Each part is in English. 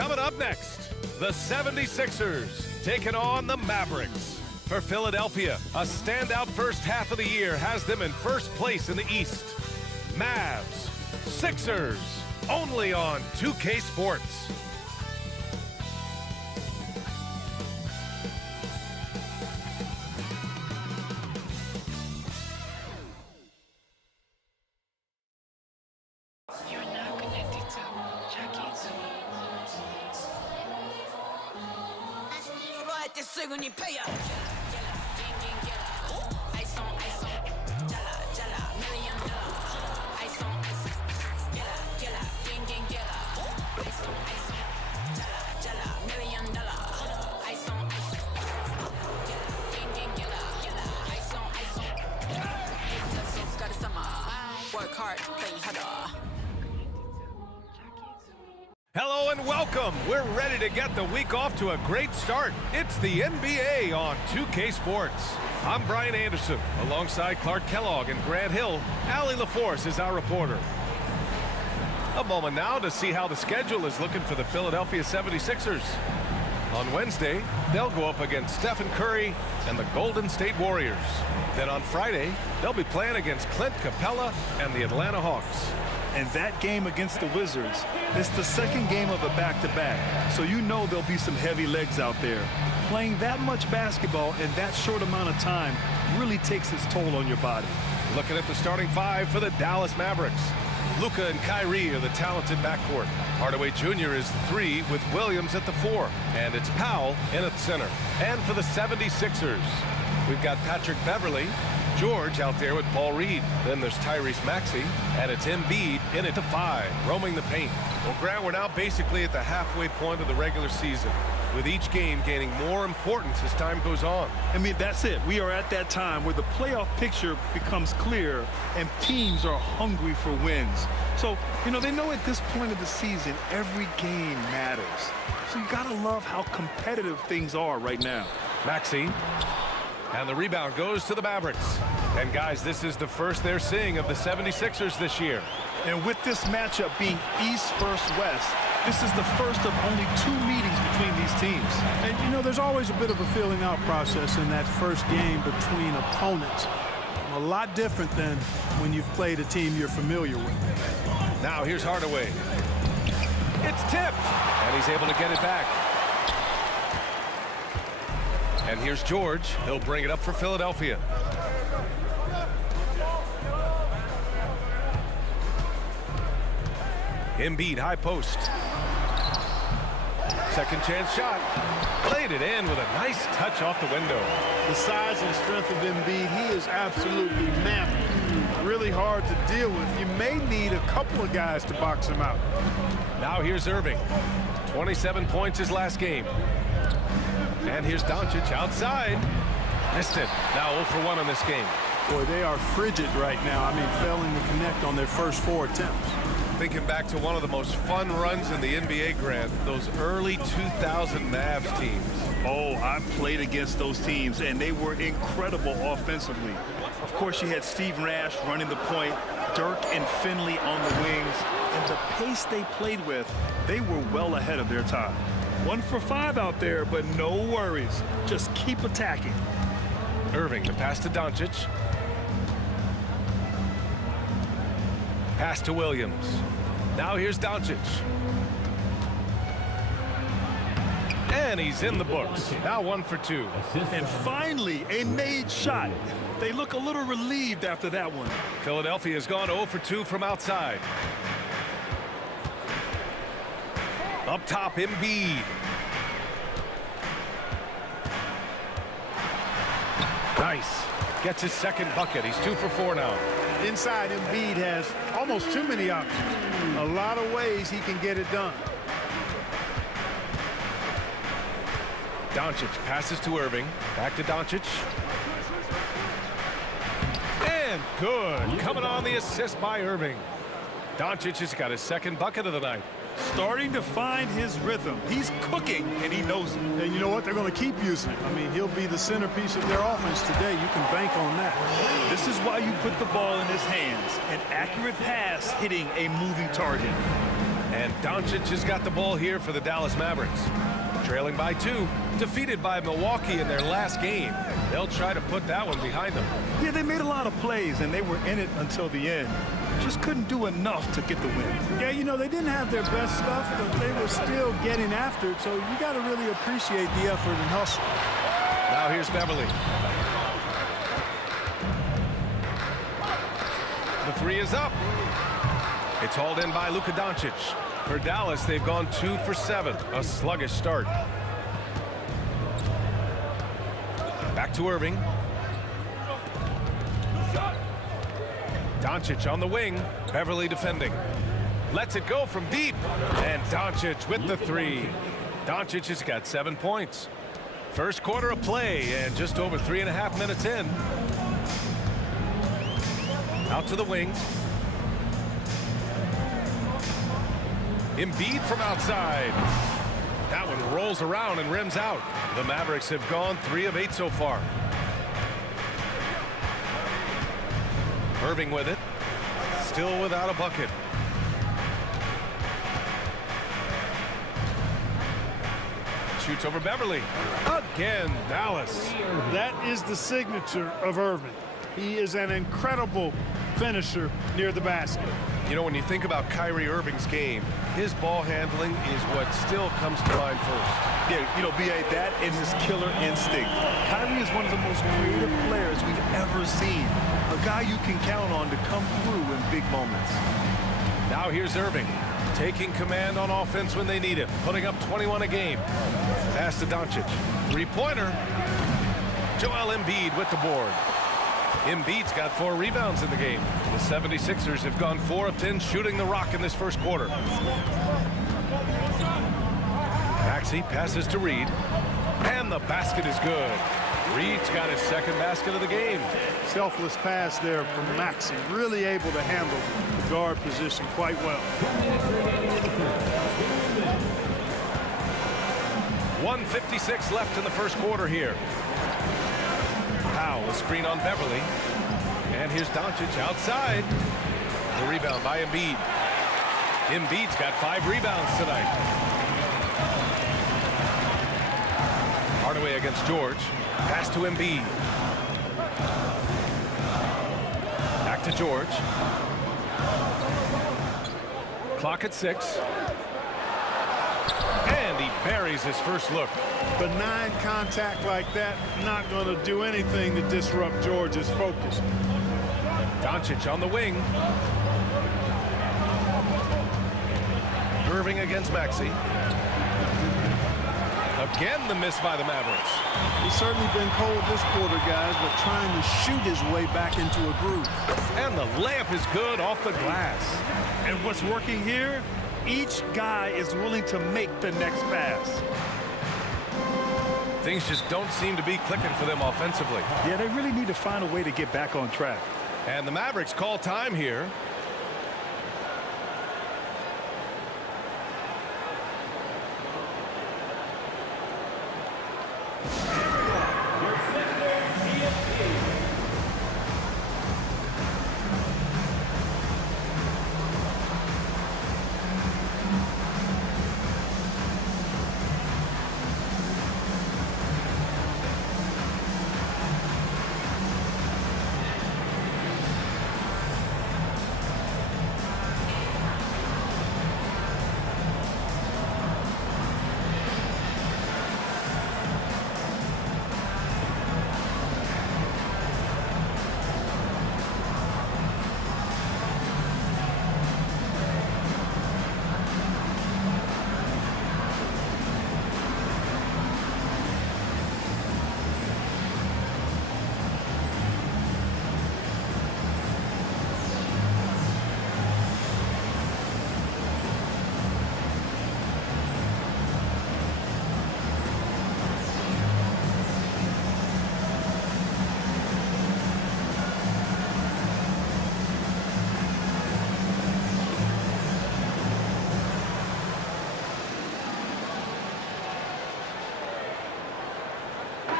Coming up next, the 76ers taking on the Mavericks. For Philadelphia, a standout first half of the year has them in first place in the East. Mavs, Sixers, only on 2K Sports. Hello and welcome. We're ready to get the week off to a great start. It's the NBA on 2K Sports. I'm Brian Anderson. Alongside Clark Kellogg and Grant Hill, Allie LaForce is our reporter. A moment now to see how the schedule is looking for the Philadelphia 76ers. On Wednesday, they'll go up against Stephen Curry and the Golden State Warriors. Then on Friday, they'll be playing against Clint Capella and the Atlanta Hawks. And that game against the Wizards, it's the second game of a back-to-back. So you know there'll be some heavy legs out there. Playing that much basketball in that short amount of time really takes its toll on your body. Looking at the starting five for the Dallas Mavericks. Luka and Kyrie are the talented backcourt. Hardaway Jr. is the 3 with Williams at the 4. And it's Powell in at center. And for the 76ers, we've got Patrick Beverley, George out there with Paul Reed. Then there's Tyrese Maxey, and it's Embiid in at the 5, roaming the paint. Well, Grant, we're now basically at the halfway point of the regular season, with each game gaining more importance as time goes on. I mean, that's it. We are at that time where the playoff picture becomes clear and teams are hungry for wins. So, you know, they know at this point of the season, every game matters. So you gotta love how competitive things are right now. Maxey. And the rebound goes to the Mavericks. And guys, this is the first they're seeing of the 76ers this year. And with this matchup being East versus West, this is the first of only 2 meetings between these teams. And you know, there's always a bit of a filling out process in that first game between opponents. A lot different than when you've played a team you're familiar with. Now here's Hardaway. It's tipped, and he's able to get it back. And here's George. He'll bring it up for Philadelphia. Embiid, high post. Second chance shot. Played it in with a nice touch off the window. The size and strength of Embiid, he is absolutely mammoth. Really hard to deal with. You may need a couple of guys to box him out. Now here's Irving. 27 points his last game. And here's Doncic outside. Missed it. Now 0 for 1 in this game. Boy, they are frigid right now. I mean, failing to connect on their first 4 attempts. Thinking back to one of the most fun runs in the NBA, Grant, those early 2000 Mavs teams. Oh, I played against those teams, and they were incredible offensively. Of course, you had Steve Nash running the point, Dirk and Finley on the wings, and the pace they played with, they were well ahead of their time. 1 for 5 out there, but no worries. Just keep attacking. Irving, the pass to Doncic. Pass to Williams. Now here's Doncic. And he's in the books. Now 1 for 2. And finally, a made shot. They look a little relieved after that one. Philadelphia has gone 0 for 2 from outside. Up top, Embiid. Nice. Gets his second bucket. He's 2 for 4 now. Inside, Embiid has almost too many options. A lot of ways he can get it done. Doncic passes to Irving. Back to Doncic. And good. Coming on the assist by Irving. Doncic has got his second bucket of the night. Starting to find his rhythm. He's cooking, and he knows it. And you know what? They're going to keep using it. I mean, he'll be the centerpiece of their offense today. You can bank on that. This is why you put the ball in his hands. An accurate pass hitting a moving target. And Doncic has got the ball here for the Dallas Mavericks. Trailing by 2, defeated by Milwaukee in their last game. They'll try to put that one behind them. Yeah, they made a lot of plays, and they were in it until the end. Just couldn't do enough to get the win. Yeah, you know, they didn't have their best stuff, but they were still getting after it, so you got to really appreciate the effort and hustle. Now here's Beverly. The 3 is up. It's hauled in by Luka Doncic. For Dallas, they've gone 2 for 7. A sluggish start. Back to Irving. Doncic on the wing. Beverly defending. Lets it go from deep. And Doncic with the 3. Doncic has got 7 points. First quarter of play and just over 3.5 minutes in. Out to the wing. Embiid from outside. That one rolls around and rims out. The Mavericks have gone 3 of 8 so far. Irving with it. Still without a bucket. Shoots over Beverly. Again, Dallas. That is the signature of Irving. He is an incredible finisher near the basket. You know, when you think about Kyrie Irving's game, his ball handling is what still comes to mind first. Yeah, you know, B.A., that and his killer instinct. Kyrie is one of the most creative players we've ever seen. A guy you can count on to come through in big moments. Now here's Irving, taking command on offense when they need it, putting up 21 a game. Pass to Doncic. Three-pointer. Joel Embiid with the board. Embiid's got 4 rebounds in the game. The 76ers have gone 4 of 10 shooting the rock in this first quarter. Maxey passes to Reed. And the basket is good. Reed's got his second basket of the game. Selfless pass there from Maxey. Really able to handle the guard position quite well. 1:56 left in the first quarter here. Powell, a screen on Beverly. And here's Doncic outside. The rebound by Embiid. Embiid's got 5 rebounds tonight. Hardaway against George. Pass to Embiid. Back to George. Clock at 6. And he buries his first look. Benign contact like that, not going to do anything to disrupt George's focus. Doncic on the wing. Irving against Maxey. Again, the miss by the Mavericks. He's certainly been cold this quarter, guys, but trying to shoot his way back into a groove. And the layup is good off the glass. And what's working here? Each guy is willing to make the next pass. Things just don't seem to be clicking for them offensively. Yeah, they really need to find a way to get back on track. And the Mavericks call time here.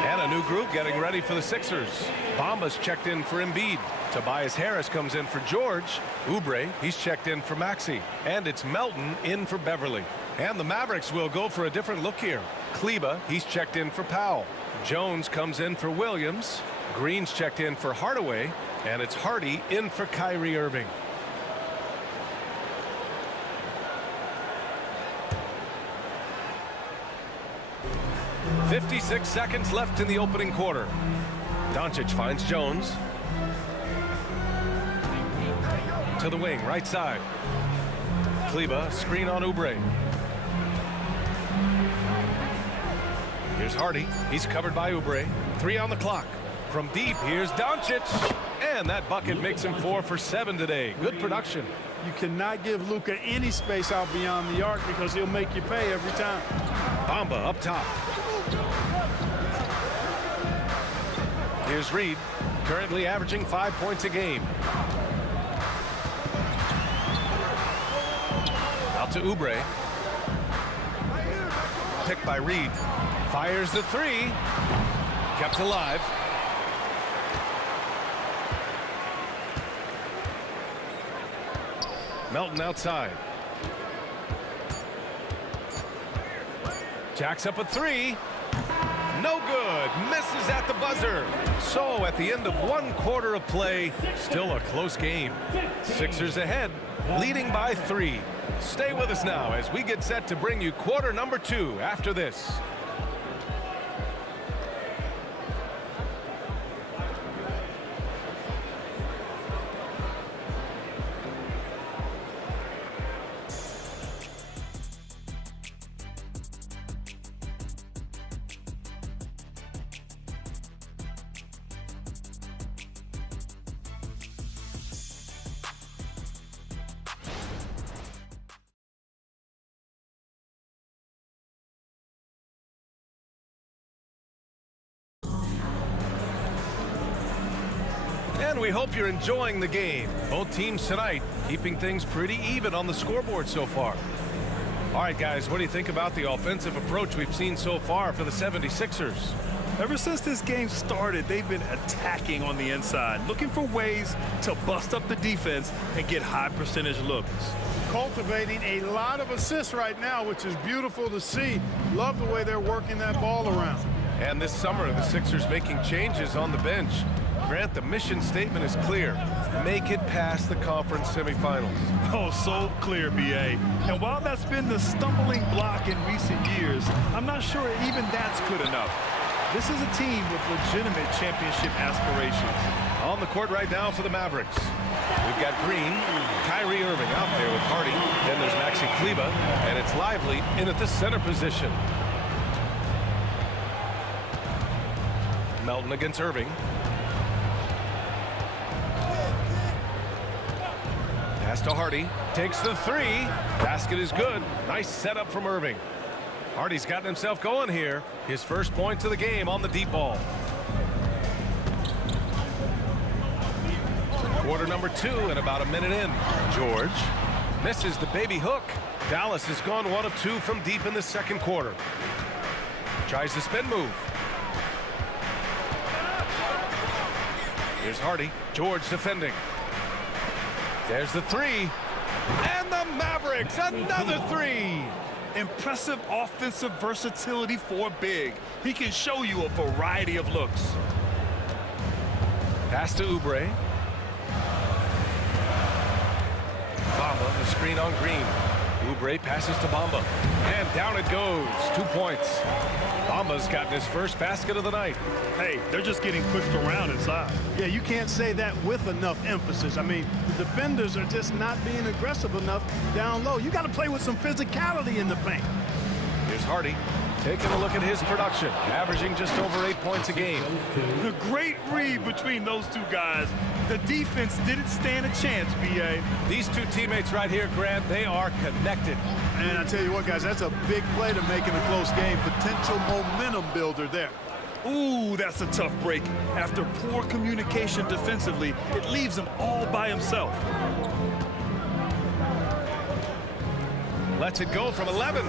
And a new group getting ready for the Sixers. Bamba's checked in for Embiid. Tobias Harris comes in for George. Oubre, he's checked in for Maxey. And it's Melton in for Beverly. And the Mavericks will go for a different look here. Kleba, he's checked in for Powell. Jones comes in for Williams. Green's checked in for Hardaway. And it's Hardy in for Kyrie Irving. "56 seconds left in the opening quarter. Doncic finds Jones. To the wing, right side. Kleba, screen on Oubre. Here's Hardy. He's covered by Oubre. 3 on the clock. From deep, here's Doncic. And that bucket makes him 4 for 7 today. Good production. You cannot give Luka any space out beyond the arc because he'll make you pay every time. Bamba up top. Here's Reed, currently averaging 5 points a game. Out to Oubre. Picked by Reed. Fires the 3. Kept alive. Melton outside. Jacks up a 3. No good. Misses at the buzzer. So at the end of 1 quarter of play, still a close game. Sixers ahead, leading by 3. Stay with us now as we get set to bring you quarter number 2 after this. And we hope you're enjoying the game. Both teams tonight keeping things pretty even on the scoreboard so far. All right, guys, what do you think about the offensive approach we've seen so far for the 76ers? Ever since this game started, they've been attacking on the inside, looking for ways to bust up the defense and get high percentage looks. Cultivating a lot of assists right now, which is beautiful to see. Love the way they're working that ball around. And this summer, the Sixers making changes on the bench. Grant, the mission statement is clear. Make it past the conference semifinals. Oh, so clear, B.A. And while that's been the stumbling block in recent years, I'm not sure even that's good enough. This is a team with legitimate championship aspirations. On the court right now for the Mavericks. We've got Green, Kyrie Irving out there with Hardy. Then there's Maxey Kleba, and it's Lively in at the center position. Melton against Irving. Pass to Hardy. Takes the 3. Basket is good. Nice setup from Irving. Hardy's gotten himself going here. His first points of the game on the deep ball. Quarter number 2 and about a minute in. George misses the baby hook. Dallas has gone 1 of 2 from deep in the second quarter. Tries the spin move. Here's Hardy. George defending. There's the 3. And the Mavericks, another 3. Impressive offensive versatility for a big. He can show you a variety of looks. Pass to Oubre. Bamba, the screen on Green. Oubre passes to Bamba. And down it goes. 2 points. Bamba's gotten his first basket of the night. Hey, they're just getting pushed around inside. Yeah, you can't say that with enough emphasis. I mean, the defenders are just not being aggressive enough down low. You got to play with some physicality in the paint. Here's Hardy taking a look at his production, averaging just over 8 points a game. The great read between those two guys. The defense didn't stand a chance, B.A. These two teammates right here, Grant, they are connected. And I tell you what, guys, that's a big play to make in a close game. Potential momentum builder there. Ooh, that's a tough break. After poor communication defensively, it leaves him all by himself. Lets it go from 11.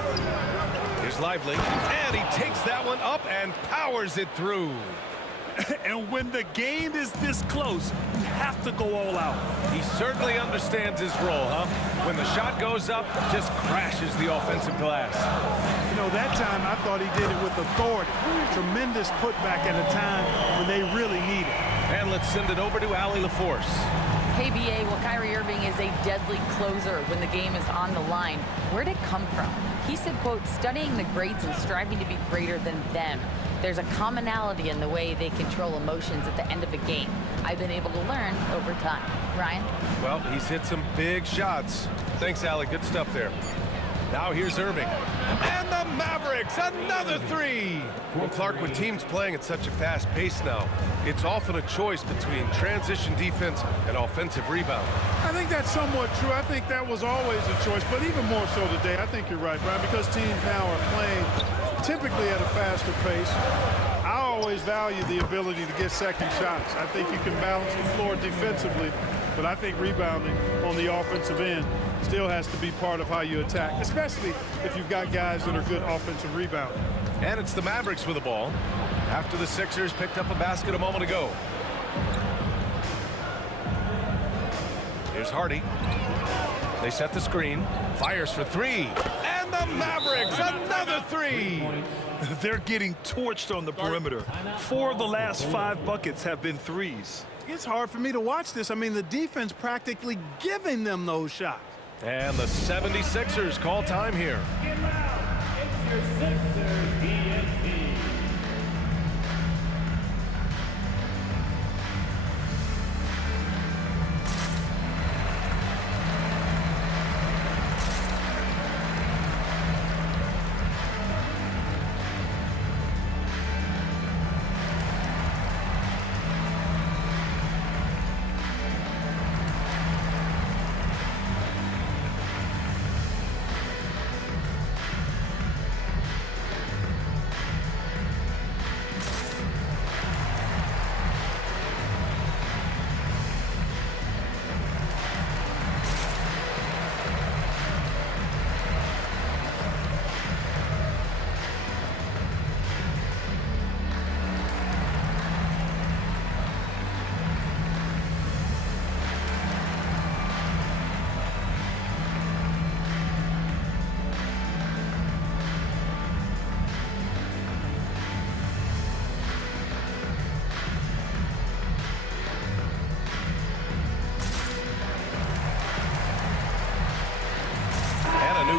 Here's Lively, and he takes that one up and powers it through. And when the game is this close, you have to go all out. He certainly understands his role, huh? When the shot goes up, just crashes the offensive glass. You know, that time I thought he did it with authority. Tremendous putback at a time when they really need it. And let's send it over to Allie LaForce. KBA, well, Kyrie Irving is a deadly closer when the game is on the line. Where'd it come from? He said, quote, studying the greats and striving to be greater than them. There's a commonality in the way they control emotions at the end of a game. I've been able to learn over time. Ryan? Well, he's hit some big shots. Thanks, Allie. Good stuff there. Now here's Irving. And the Mavericks, another three! Well, Clark, with teams playing at such a fast pace now, it's often a choice between transition defense and offensive rebound. I think that's somewhat true. I think that was always a choice, but even more so today. I think you're right, Brian, because teams now are playing typically at a faster pace. I always value the ability to get second shots. I think you can balance the floor defensively, but I think rebounding on the offensive end still has to be part of how you attack, especially if you've got guys that are good offensive rebounding. And it's the Mavericks with the ball after the Sixers picked up a basket a moment ago. Here's Hardy. They set the screen. Fires for three. And the Mavericks, another three! They're getting torched on the perimeter. 4 of the last 5 buckets have been threes. It's hard for me to watch this. I mean, the defense practically giving them those shots. And the 76ers call time here. It's your Sixers ENT.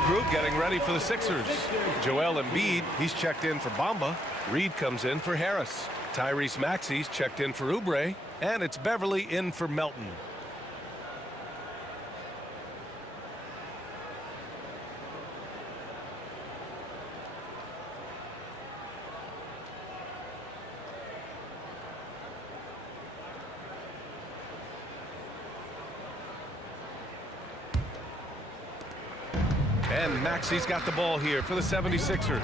Group getting ready for the Sixers. Joel Embiid, he's checked in for Bamba. Reed comes in for Harris. Tyrese Maxey's checked in for Oubre. And it's Beverly in for Melton. And Maxey's got the ball here for the 76ers.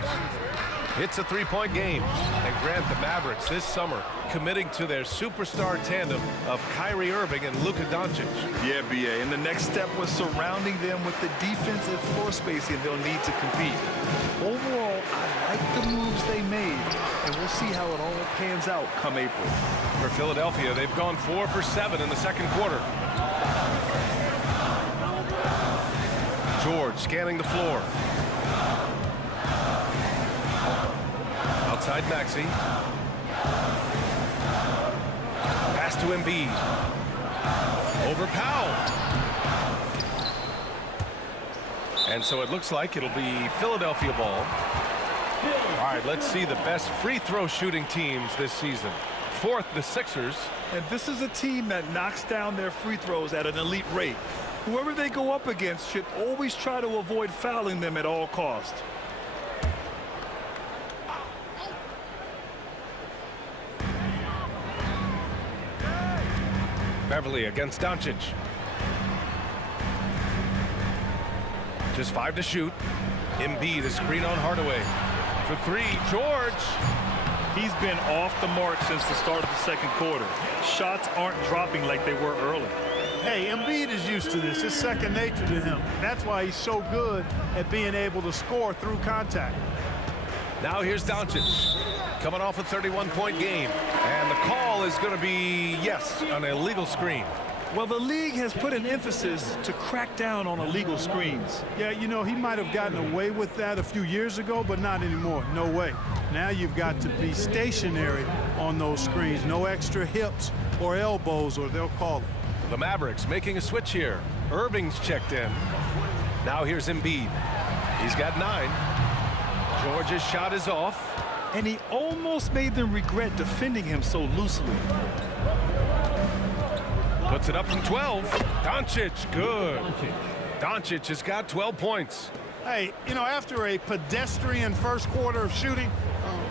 It's a three-point game. And Grant, the Mavericks this summer committing to their superstar tandem of Kyrie Irving and Luka Doncic. Yeah, BA. And the next step was surrounding them with the defensive floor spacing they'll need to compete. Overall, I like the moves they made, and we'll see how it all pans out come April. For Philadelphia, they've gone 4 for 7 in the second quarter. George scanning the floor. Outside Maxey. Pass to Embiid. Over Powell. And so it looks like it'll be Philadelphia ball. All right, let's see the best free throw shooting teams this season. Fourth, the Sixers. And this is a team that knocks down their free throws at an elite rate. Whoever they go up against should always try to avoid fouling them at all costs. Beverly against Doncic. Just 5 to shoot. Embiid, a screen on Hardaway. For 3, George. He's been off the mark since the start of the second quarter. Shots aren't dropping like they were early. Hey, Embiid is used to this. It's second nature to him. That's why he's so good at being able to score through contact. Now here's Doncic. coming off a 31-point game. And the call is going to be, yes, an illegal screen. Well, the league has put an emphasis to crack down on illegal screens. Yeah, you know, he might have gotten away with that a few years ago, but not anymore. No way. Now you've got to be stationary on those screens. No extra hips or elbows, or they'll call it. The Mavericks making a switch here. Irving's checked in. Now here's Embiid. He's got 9. George's shot is off. And he almost made them regret defending him so loosely. Puts it up from 12. Doncic, good. Doncic has got 12 points. Hey, you know, after a pedestrian first quarter of shooting,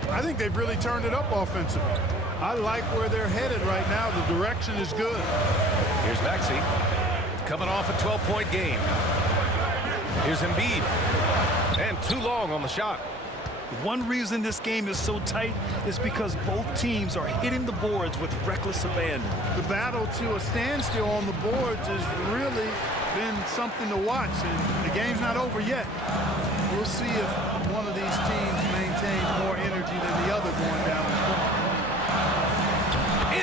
I think they've really turned it up offensively. I like where they're headed right now. The direction is good. Here's Maxey, coming off a 12-point game. Here's Embiid, and too long on the shot. One reason this game is so tight is because both teams are hitting the boards with reckless abandon. The battle to a standstill on the boards has really been something to watch, and the game's not over yet. We'll see if one of these teams maintains more energy than the other going down the court.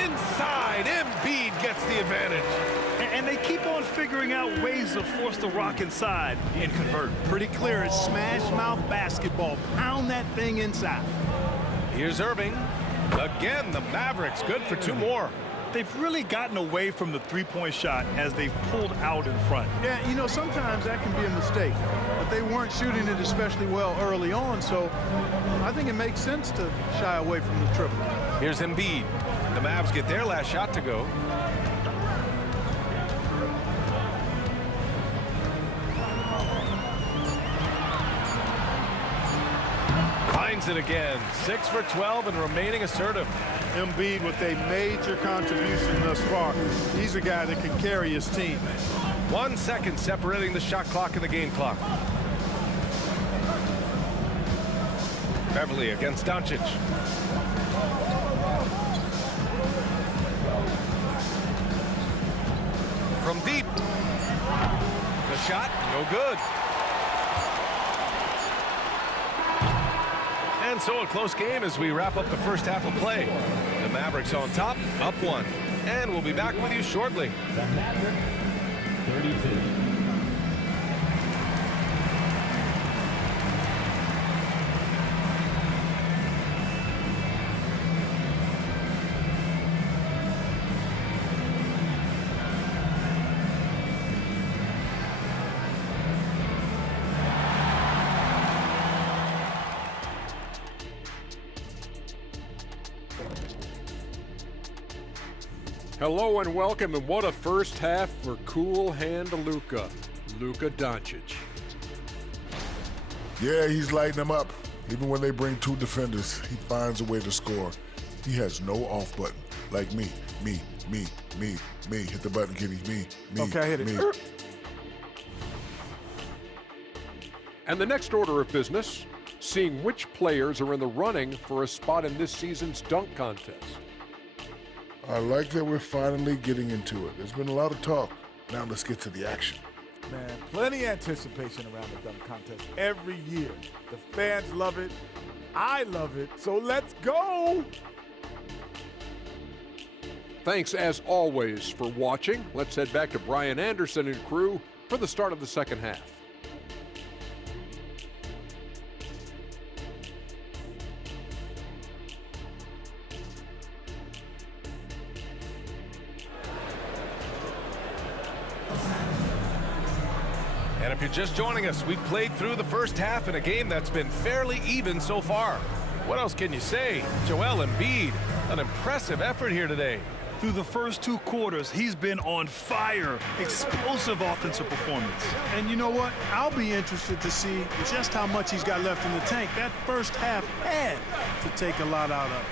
Inside, Embiid gets the advantage. And they keep on figuring out ways to force the rock inside and convert. Pretty clear, it's smash mouth basketball. Pound that thing inside. Here's Irving. Again, the Mavericks good for 2 more. They've really gotten away from the three-point shot as they've pulled out in front. Yeah, you know, sometimes that can be a mistake. But they weren't shooting it especially well early on, so I think it makes sense to shy away from the triple. Here's Embiid. The Mavs get their last shot to go. Finds it again. 6 for 12 and remaining assertive. Embiid with a major contribution thus far. He's a guy that can carry his team. 1 second separating the shot clock and the game clock. Beverly against Doncic. From deep. The shot, no good. And so a close game as we wrap up the first half of play. The Mavericks on top, up 1. And we'll be back with you shortly. The Mavericks, 32. Hello and welcome, and what a first half for cool hand Luka Doncic. Yeah, he's lighting them up. Even when they bring 2 defenders, he finds a way to score. He has no off button. Like me. Hit the button, Kitty. Me. Okay, hit it. Me. And the next order of business, seeing which players are in the running for a spot in this season's dunk contest. I like that we're finally getting into it. There's been a lot of talk. Now let's get to the action. Man, plenty of anticipation around the dunk contest every year. The fans love it. I love it. So let's go. Thanks as always for watching. Let's head back to Brian Anderson and crew for the start of the second half. And if you're just joining us, we played through the first half in a game that's been fairly even so far. What else can you say? Joel Embiid, an impressive effort here today. Through the first 2 quarters, he's been on fire. Explosive offensive performance. And you know what? I'll be interested to see just how much he's got left in the tank. That first half had to take a lot out of it.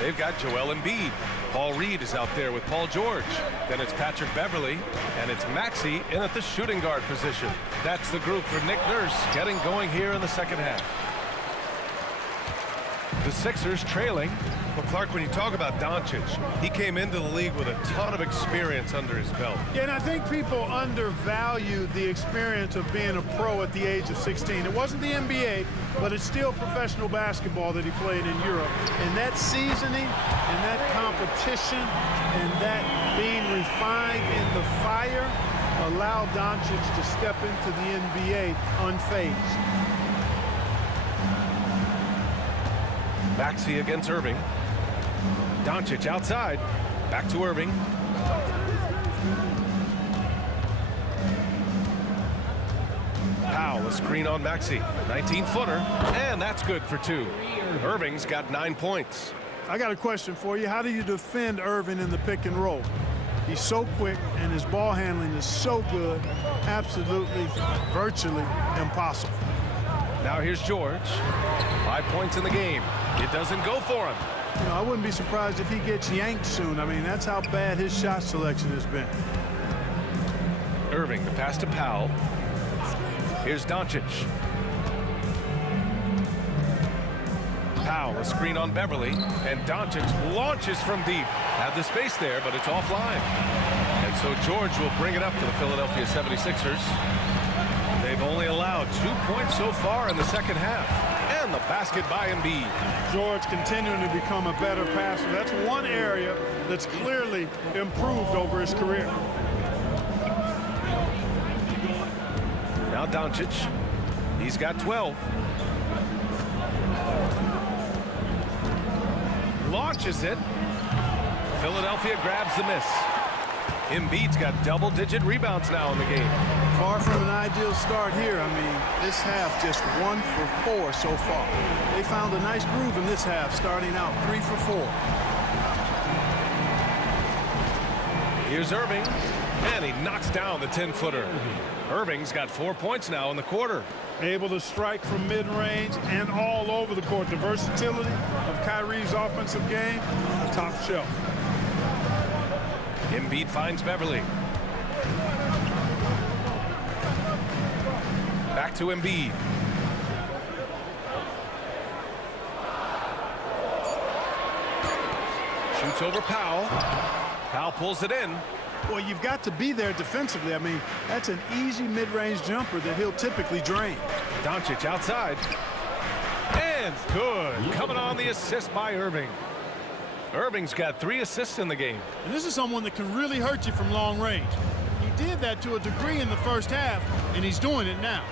They've got Joel Embiid. Paul Reed is out there with Paul George. Then it's Patrick Beverly, and it's Maxey in at the shooting guard position. That's the group for Nick Nurse getting going here in the second half. The Sixers trailing. Well, Clark, when you talk about Doncic, he came into the league with a ton of experience under his belt. Yeah, and I think people undervalue the experience of being a pro at the age of 16. It wasn't the NBA, but it's still professional basketball that he played in Europe. And that seasoning and that competition and that being refined in the fire allowed Doncic to step into the NBA unfazed. Maxey against Irving. Doncic outside. Back to Irving. Powell, a screen on Maxey. 19-footer, and that's good for 2. Irving's got 9 points. I got a question for you. How do you defend Irving in the pick and roll? He's so quick, and his ball handling is so good, absolutely, virtually impossible. Now here's George. 5 points in the game. It doesn't go for him. You know, I wouldn't be surprised if he gets yanked soon. I mean, that's how bad his shot selection has been. Irving, the pass to Powell. Here's Doncic. Powell, a screen on Beverly, and Doncic launches from deep. Had the space there, but it's offline. And so George will bring it up for the Philadelphia 76ers. They've only allowed 2 points so far in the second half. And the basket by Embiid. George continuing to become a better passer. That's one area that's clearly improved over his career. Now Doncic. He's got 12. Launches it. Philadelphia grabs the miss. Embiid's got double-digit rebounds now in the game. Far from an ideal start here. I mean, this half just 1 for 4 so far. They found a nice groove in this half, starting out 3 for 4. Here's Irving, and he knocks down the 10-footer. Irving's got 4 points now in the quarter. Able to strike from mid-range and all over the court. The versatility of Kyrie's offensive game, top shelf. Embiid finds Beverly. Back to Embiid. Shoots over Powell. Powell pulls it in. Well, you've got to be there defensively. I mean, that's an easy mid-range jumper that he'll typically drain. Doncic outside. And good. Coming on the assist by Irving. Irving's got 3 assists in the game. And this is someone that can really hurt you from long range. He did that to a degree in the first half, and he's doing it now.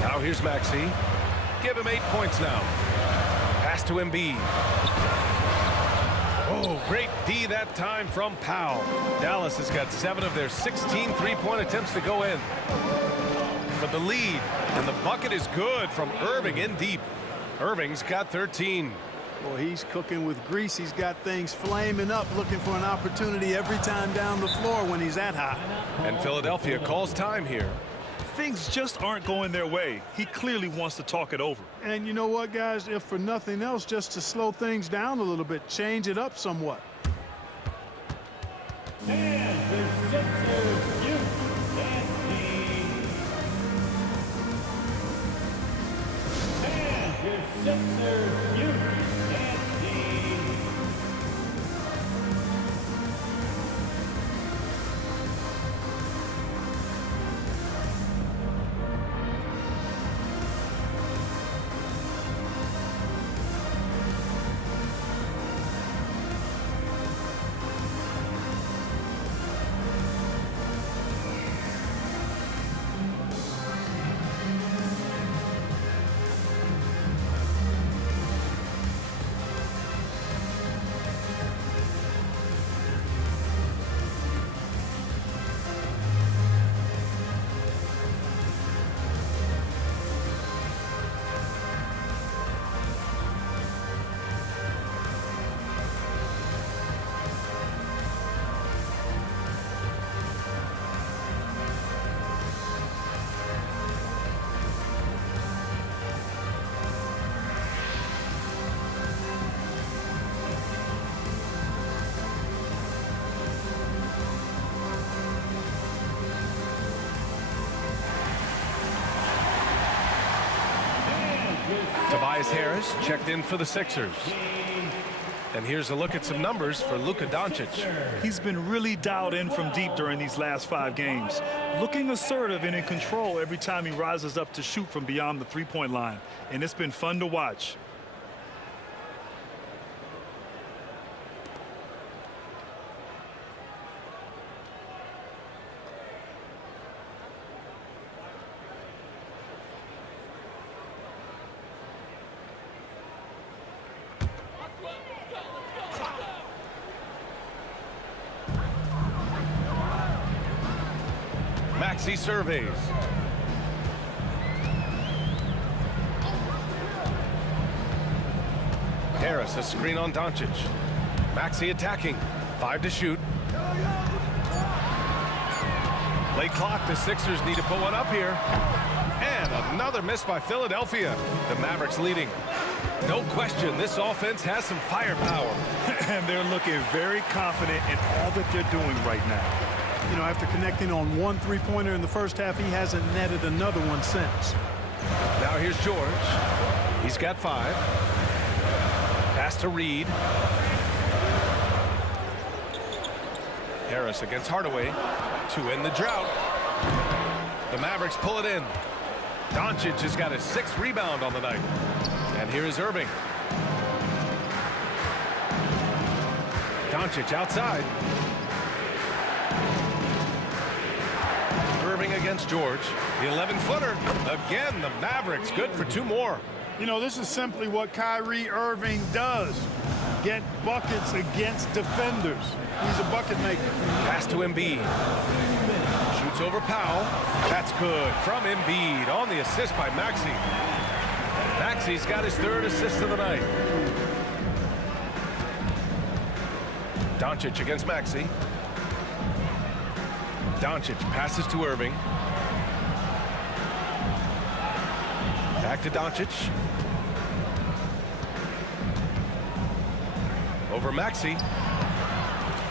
Now here's Maxey. Give him 8 points now. Pass to Embiid. Oh, great D that time from Powell. Dallas has got 7 of their 16 three-point attempts to go in. For the lead, and the bucket is good from Irving in deep. Irving's got 13. Boy, he's cooking with grease. He's got things flaming up, looking for an opportunity every time down the floor when he's that high. And Philadelphia calls time here. Things just aren't going their way. He clearly wants to talk it over. And you know what, guys? If for nothing else, just to slow things down a little bit, change it up somewhat. And the Sixers, you and your Sixers, you Tobias Harris checked in for the Sixers. And here's a look at some numbers for Luka Doncic. He's been really dialed in from deep during these last 5 games, looking assertive and in control every time he rises up to shoot from beyond the three-point line. And it's been fun to watch. Maxey surveys. Harris, a screen on Doncic. Maxey attacking. 5 to shoot. Late clock. The Sixers need to put one up here. And another miss by Philadelphia. The Mavericks leading. No question, this offense has some firepower. And they're looking very confident in all that they're doing right now. You know, after connecting on 1 3-pointer in the first half, he hasn't netted another one since. Now here's George. He's got 5. Pass to Reed. Harris against Hardaway to end the drought. The Mavericks pull it in. Doncic has got his 6th rebound on the night. And here is Irving. Doncic outside. Irving against George. The 11-footer. Again, the Mavericks good for 2 more. You know, this is simply what Kyrie Irving does. Get buckets against defenders. He's a bucket maker. Pass to Embiid. Shoots over Powell. That's good from Embiid on the assist by Maxey. Maxey's got his 3rd assist of the night. Doncic against Maxey. Doncic passes to Irving. Back to Doncic. Over Maxey.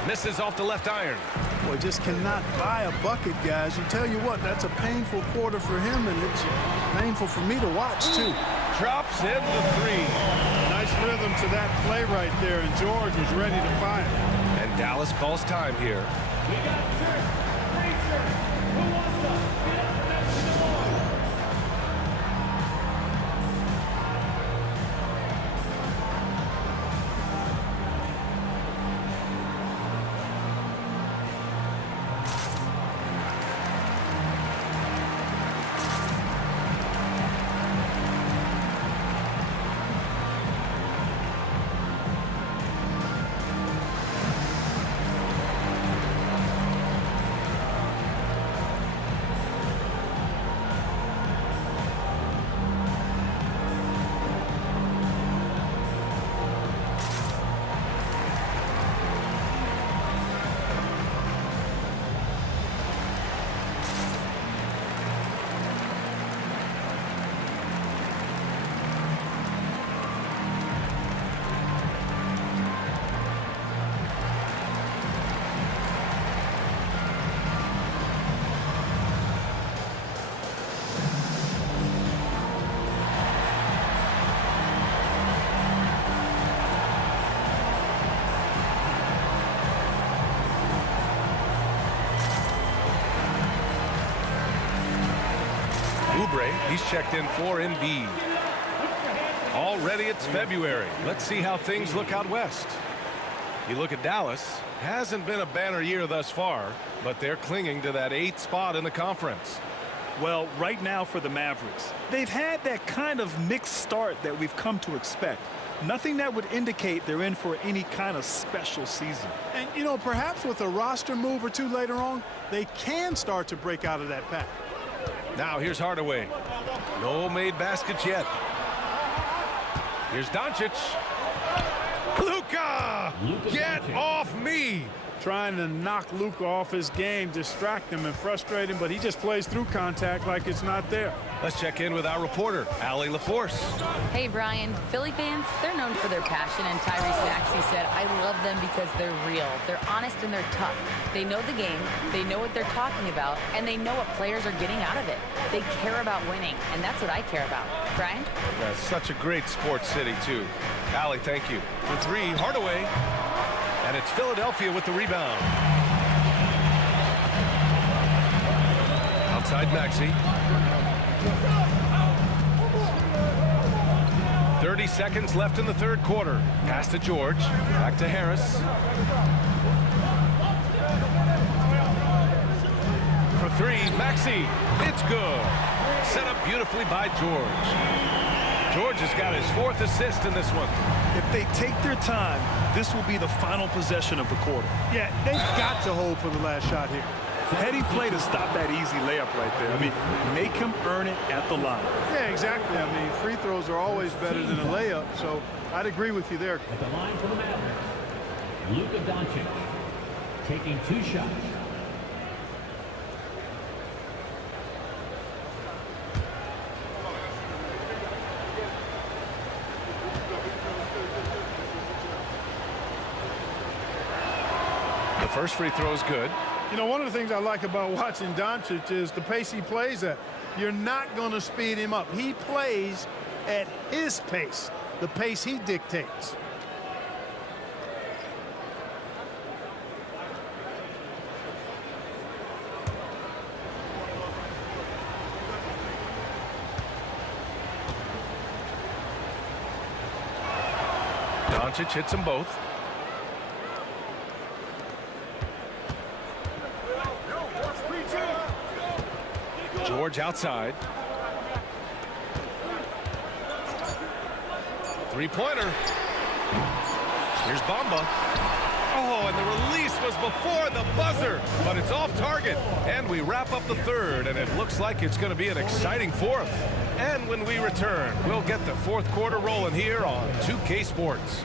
Misses off the left iron. Boy, just cannot buy a bucket, guys. You tell you what, that's a painful quarter for him, and it's painful for me to watch, too. Drops in the 3. Nice rhythm to that play right there, and George was ready to fire. And Dallas calls time here. We got Turk, Racer, who wants to get up the next in the morning? He's checked in for Embiid. Already it's February. Let's see how things look out west. You look at Dallas. Hasn't been a banner year thus far, but they're clinging to that 8th spot in the conference. Well, right now for the Mavericks, they've had that kind of mixed start that we've come to expect. Nothing that would indicate they're in for any kind of special season. And, you know, perhaps with a roster move or 2 later on, they can start to break out of that pack. Now here's Hardaway. No made baskets yet. Here's Doncic. Luka! Get off me! trying to knock Luka off his game, distract him and frustrate him, but he just plays through contact like it's not there. Let's check in with our reporter, Allie LaForce. Hey, Brian. Philly fans, they're known for their passion, and Tyrese Maxey said, I love them because they're real. They're honest and they're tough. They know the game, they know what they're talking about, and they know what players are getting out of it. They care about winning, and that's what I care about. Brian? That's such a great sports city, too. Allie, thank you. For three, Hardaway. And it's Philadelphia with the rebound. Outside Maxey. 30 seconds left in the third quarter. Pass to George. Back to Harris. For three, Maxey. It's good. Set up beautifully by George. George has got his fourth assist in this one. If they take their time, this will be the final possession of the quarter. Yeah, they've got to hold for the last shot here. Heady play to stop that easy layup right there. I mean, make him earn it at the line. Yeah, exactly. I mean, free throws are always better than a layup, so I'd agree with you there. At the line for the Mavericks, Luka Doncic taking 2 shots. The first free throw is good. You know, one of the things I like about watching Doncic is the pace he plays at. You're not going to speed him up. He plays at his pace, the pace he dictates. Doncic hits them both. George outside. Three-pointer. Here's Bamba. Oh, and the release was before the buzzer, but it's off target. And we wrap up the third, and it looks like it's going to be an exciting fourth. And when we return, we'll get the fourth quarter rolling here on 2K Sports.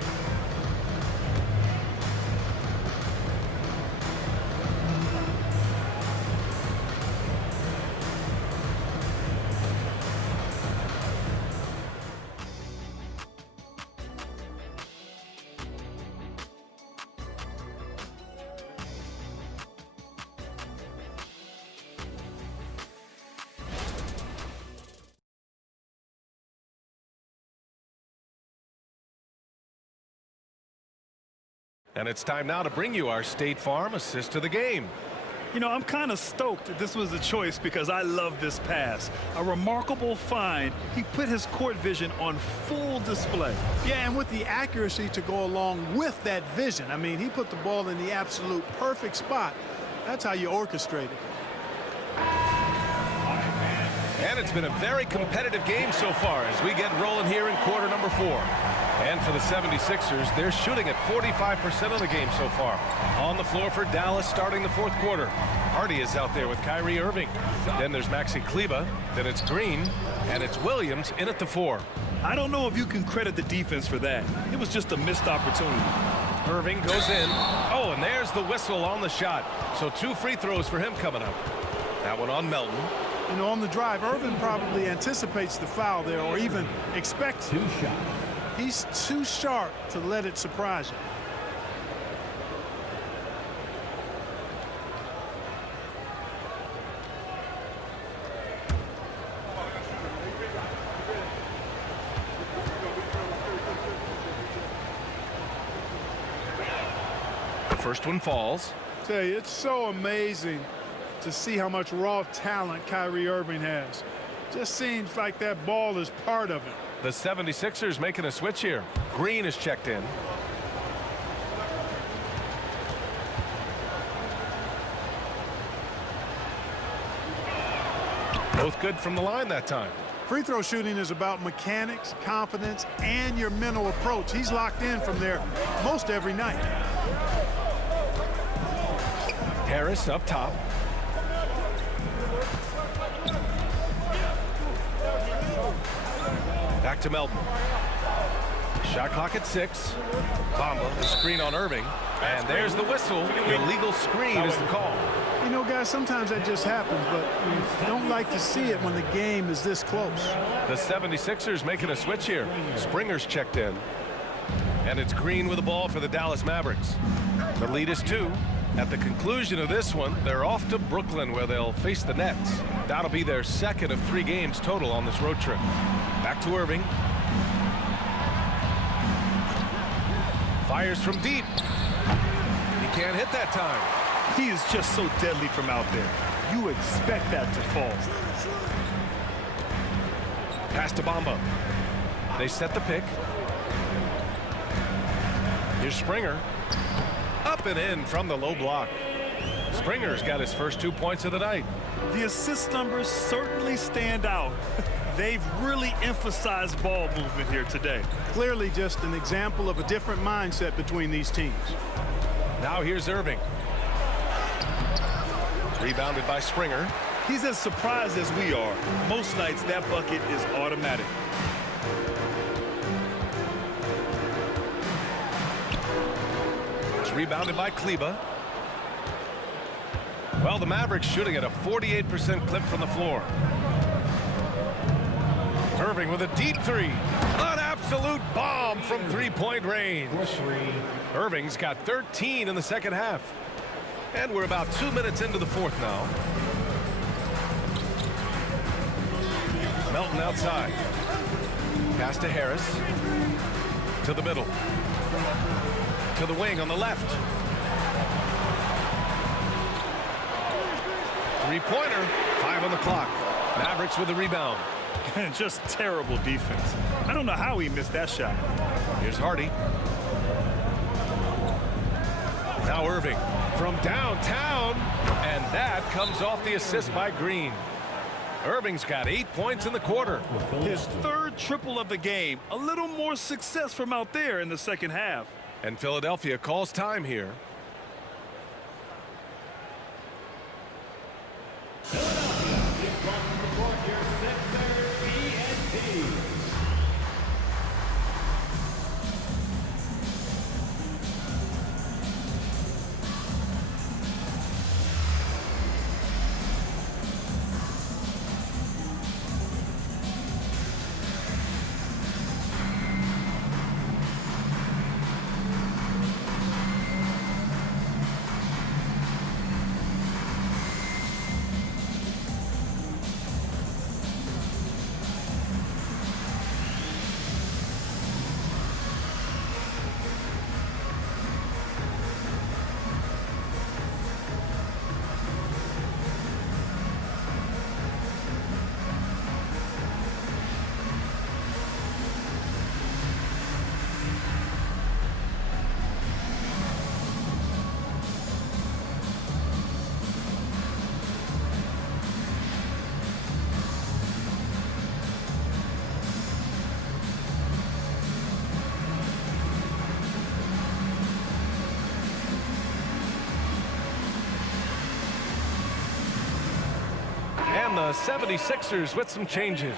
And it's time now to bring you our State Farm assist to the game. You know, I'm kind of stoked that this was a choice because I love this pass. A remarkable find. He put his court vision on full display. Yeah, and with the accuracy to go along with that vision. I mean, he put the ball in the absolute perfect spot. That's how you orchestrate it. And it's been a very competitive game so far as we get rolling here in quarter number 4. And for the 76ers, they're shooting at 45% of the game so far. On the floor for Dallas starting the fourth quarter. Hardy is out there with Kyrie Irving. Then there's Maxi Kleber. Then it's Green. And it's Williams in at the 4. I don't know if you can credit the defense for that. It was just a missed opportunity. Irving goes in. Oh, and there's the whistle on the shot. So 2 free throws for him coming up. That one on Melton. You know, on the drive, Irving probably anticipates the foul there or even expects it. 2 shots. He's too sharp to let it surprise him. The first one falls. I tell you, it's so amazing to see how much raw talent Kyrie Irving has. Just seems like that ball is part of it. The 76ers making a switch here. Green is checked in. Both good from the line that time. Free throw shooting is about mechanics, confidence, and your mental approach. He's locked in from there most every night. Harris up top. Back to Melton. Shot clock at 6. Bamba, the screen on Irving. And there's the whistle. Illegal screen is the call. You know, guys, sometimes that just happens, but you don't like to see it when the game is this close. The 76ers making a switch here. Springer's checked in. And it's Green with the ball for the Dallas Mavericks. The lead is 2. At the conclusion of this one, they're off to Brooklyn where they'll face the Nets. That'll be their second of 3 games total on this road trip. Back to Irving. Fires from deep. He can't hit that time. He is just so deadly from out there. You expect that to fall. Pass to Bamba. They set the pick. Here's Springer. Up and in from the low block. Springer's got his first 2 points of the night. The assist numbers certainly stand out. They've really emphasized ball movement here today. Clearly just an example of a different mindset between these teams. Now here's Irving. Rebounded by Springer. He's as surprised as we are. Most nights that bucket is automatic. It's rebounded by Kleba. Well, the Mavericks shooting at a 48% clip from the floor. Irving with a deep 3. An absolute bomb from 3-point range. Irving's got 13 in the second half. And we're about 2 minutes into the fourth now. Melton outside. Pass to Harris. To the middle. To the wing on the left. 3-pointer. 5 on the clock. Mavericks with the rebound. Just terrible defense. I don't know how he missed that shot. Here's Hardy. Now Irving from downtown. And that comes off the assist by Green. Irving's got 8 points in the quarter. His third triple of the game. A little more success from out there in the second half. And Philadelphia calls time here. And the 76ers with some changes.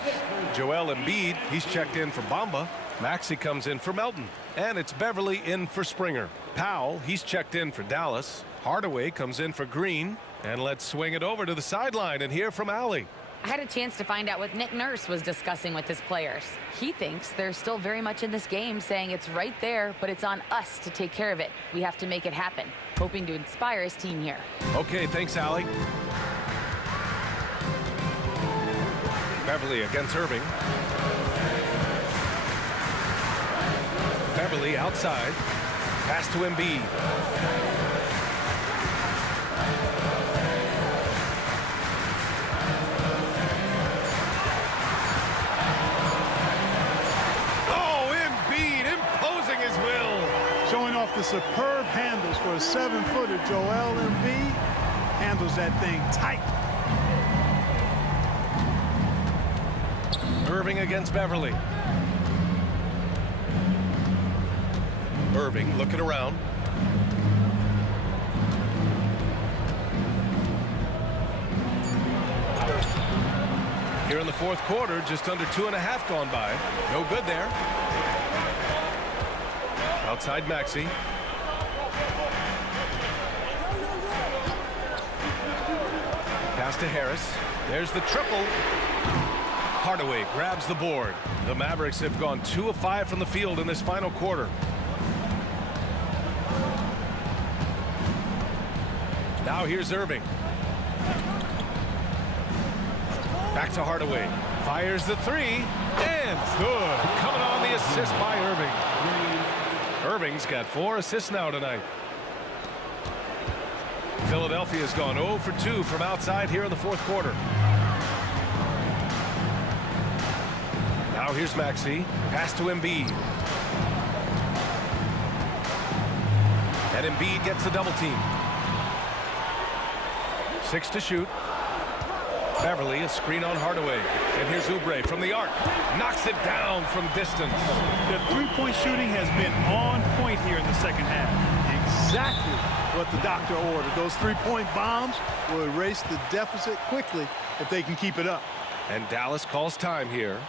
Joel Embiid, he's checked in for Bamba. Maxey comes in for Melton. And it's Beverly in for Springer. Powell, he's checked in for Dallas. Hardaway comes in for Green. And let's swing it over to the sideline and hear from Allie. I had a chance to find out what Nick Nurse was discussing with his players. He thinks they're still very much in this game, saying it's right there, but it's on us to take care of it. We have to make it happen. Hoping to inspire his team here. Okay, thanks, Allie. Beverly against Irving. Beverly outside. Pass to Embiid. Oh, Embiid imposing his will. Showing off the superb handles for a 7-footer. Joel Embiid handles that thing tight. Irving against Beverly. Irving looking around. Here in the fourth quarter, just under 2.5 gone by. No good there. Outside Maxey. Pass to Harris. There's the triple. Hardaway grabs the board. The Mavericks have gone 2 of 5 from the field in this final quarter. Now here's Irving. Back to Hardaway. Fires the three. And good. Coming on the assist by Irving. Irving's got 4 assists now tonight. Philadelphia's gone 0 for 2 from outside here in the fourth quarter. Now here's Maxey. Pass to Embiid. And Embiid gets the double team. 6 to shoot. Beverly, a screen on Hardaway. And here's Oubre from the arc. Knocks it down from distance. The three-point shooting has been on point here in the second half. Exactly what the doctor ordered. Those three-point bombs will erase the deficit quickly if they can keep it up. And Dallas calls time here.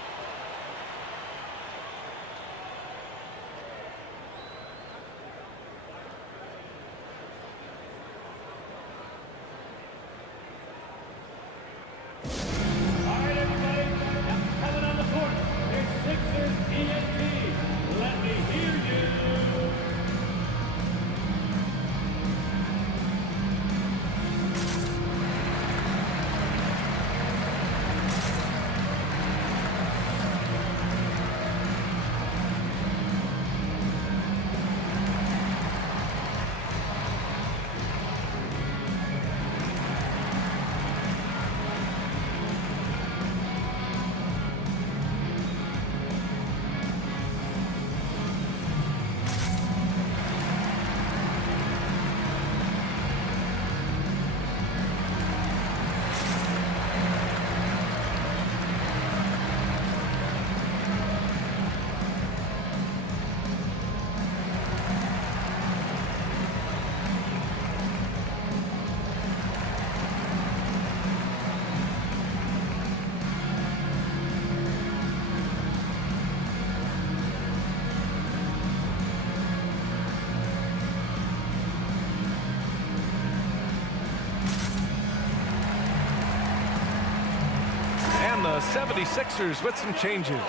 The 76ers with some changes.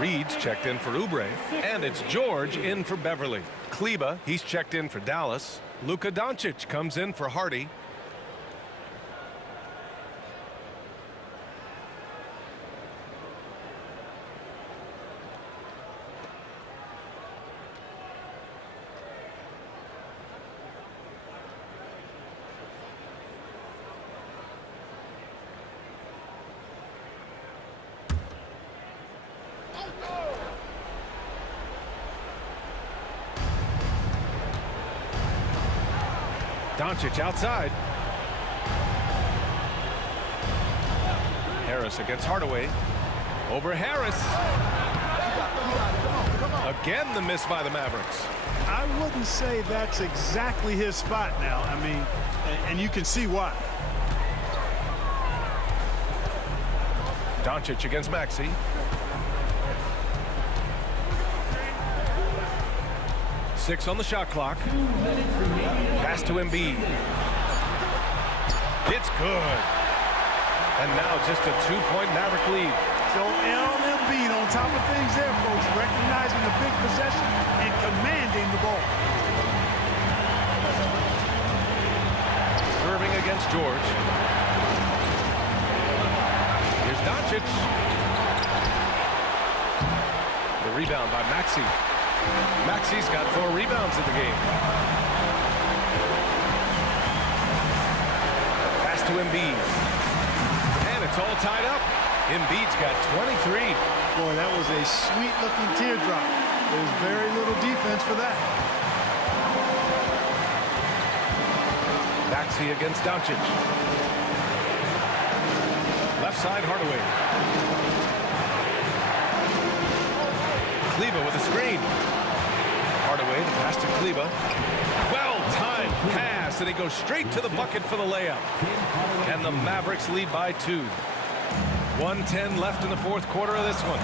Reed's checked in for Oubre, and it's George in for Beverly. Kleba, he's checked in for Dallas. Luka Doncic comes in for Hardy. Doncic outside. Harris against Hardaway. Over Harris. Again, the miss by the Mavericks. I wouldn't say that's exactly his spot now. I mean, and you can see why. Doncic against Maxey. Six on the shot clock. Pass to Embiid. It's good. And now just a 2-point Maverick lead. So Embiid on top of things there, folks, recognizing the big possession and commanding the ball. Irving against George. Here's Doncic. The rebound by Maxey. Maxey's got 4 rebounds in the game. Pass to Embiid. And it's all tied up. Embiid's got 23. Boy, that was a sweet-looking teardrop. There's very little defense for that. Maxey against Doncic. Left side, Hardaway. Kleba with a screen. Hardaway, the pass to Kleba. Well-timed pass, and he goes straight to the bucket for the layup. And the Mavericks lead by 2. 1:10 left in the fourth quarter of this one.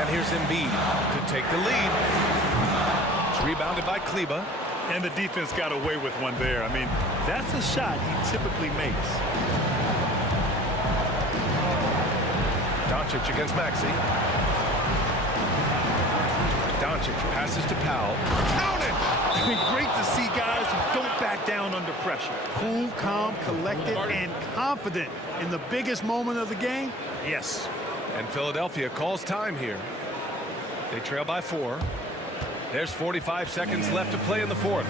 And here's Embiid to take the lead. It's rebounded by Kleba. And the defense got away with one there. I mean, that's a shot he typically makes. Doncic against Maxey. Doncic passes to Powell. Count it! I mean, great to see guys who don't back down under pressure. Cool, calm, collected, and confident in the biggest moment of the game. Yes. And Philadelphia calls time here. They trail by 4. There's 45 seconds left to play in the fourth.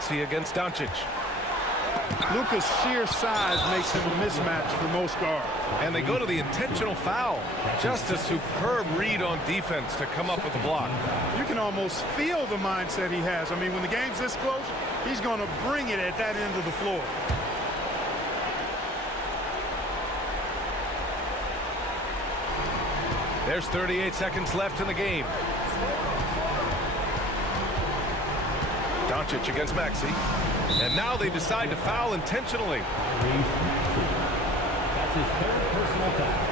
Maxey against Doncic. Luka's sheer size makes him a mismatch for most guards. And they go to the intentional foul. Just a superb read on defense to come up with the block. You can almost feel the mindset he has. I mean, when the game's this close, he's going to bring it at that end of the floor. There's 38 seconds left in the game. Doncic against Maxey. And now they decide to foul intentionally. That's his third personal foul.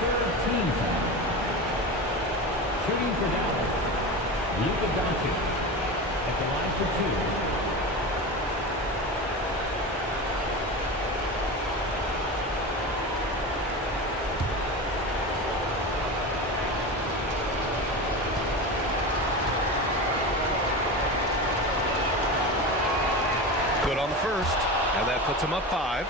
Third team foul. Shooting for Dallas, Luka Doncic at the line for 2. Good on the first, and that puts him up 5.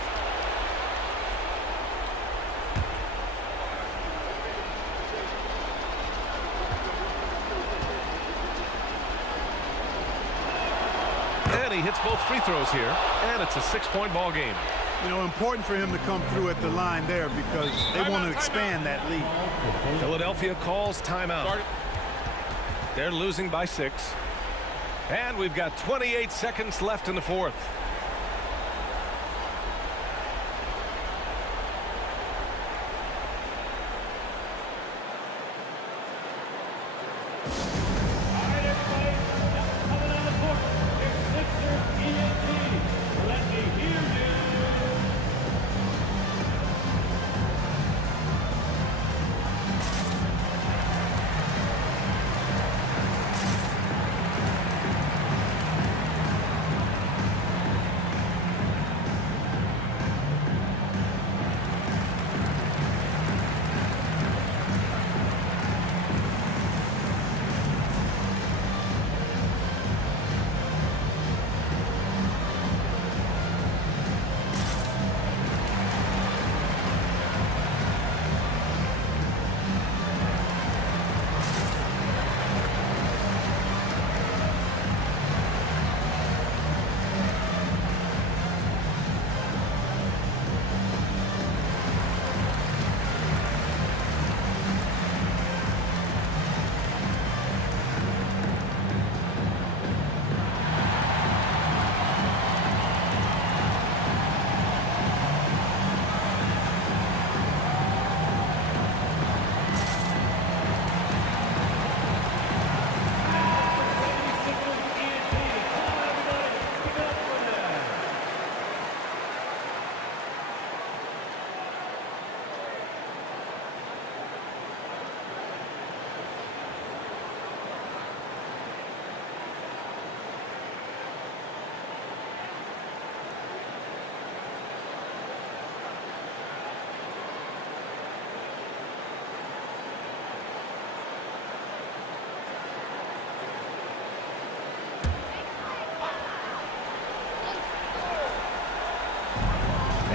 And he hits both free throws here, and it's a 6-point ball game. You know, important for him to come through at the line there because they want to expand that lead. Philadelphia calls timeout. They're losing by 6. And we've got 28 seconds left in the fourth.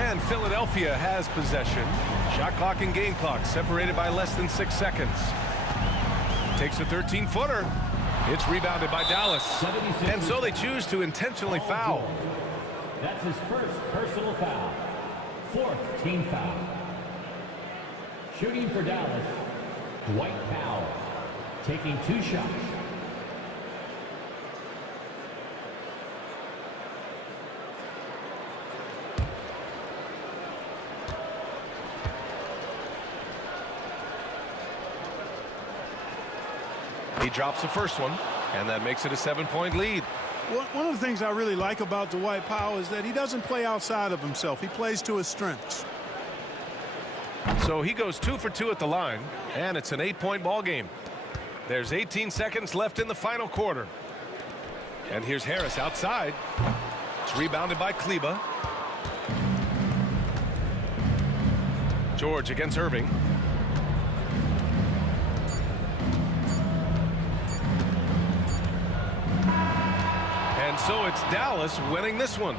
And Philadelphia has possession. Shot clock and game clock separated by less than 6 seconds. Takes a 13-footer. It's rebounded by Dallas. And so they choose to intentionally foul. That's his first personal foul. 4th team foul. Shooting for Dallas, Dwight Powell, taking 2 shots. He drops the first one, and that makes it a 7-point lead. One of the things I really like about Dwight Powell is that he doesn't play outside of himself. He plays to his strengths. So he goes 2 for 2 at the line, and it's an 8-point ball game. There's 18 seconds left in the final quarter. And here's Harris outside. It's rebounded by Kleba. George against Irving. And so it's Dallas winning this one.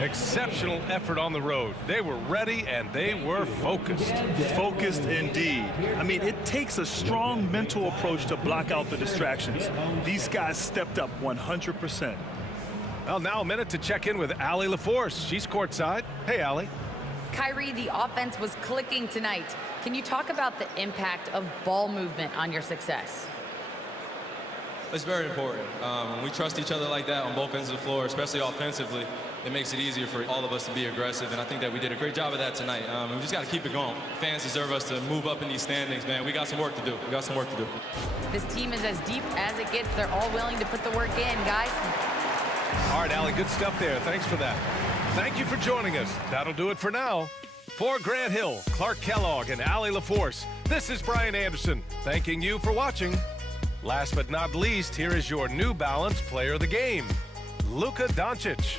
Exceptional effort on the road. They were ready and they were focused. Focused indeed. I mean, it takes a strong mental approach to block out the distractions. These guys stepped up 100%. Well, now a minute to check in with Allie LaForce. She's courtside. Hey, Allie. Kyrie, the offense was clicking tonight. Can you talk about the impact of ball movement on your success? It's very important. When we trust each other like that on both ends of the floor, especially offensively, it makes it easier for all of us to be aggressive, and I think that we did a great job of that tonight. We just got to keep it going. Fans deserve us to move up in these standings, man. We got some work to do. We got some work to do. This team is as deep as it gets. They're all willing to put the work in, guys. All right, Allie, good stuff there. Thanks for that. Thank you for joining us. That'll do it for now. For Grant Hill, Clark Kellogg, and Allie LaForce, this is Brian Anderson, thanking you for watching. Last but not least, here is your New Balance player of the game, Luka Doncic.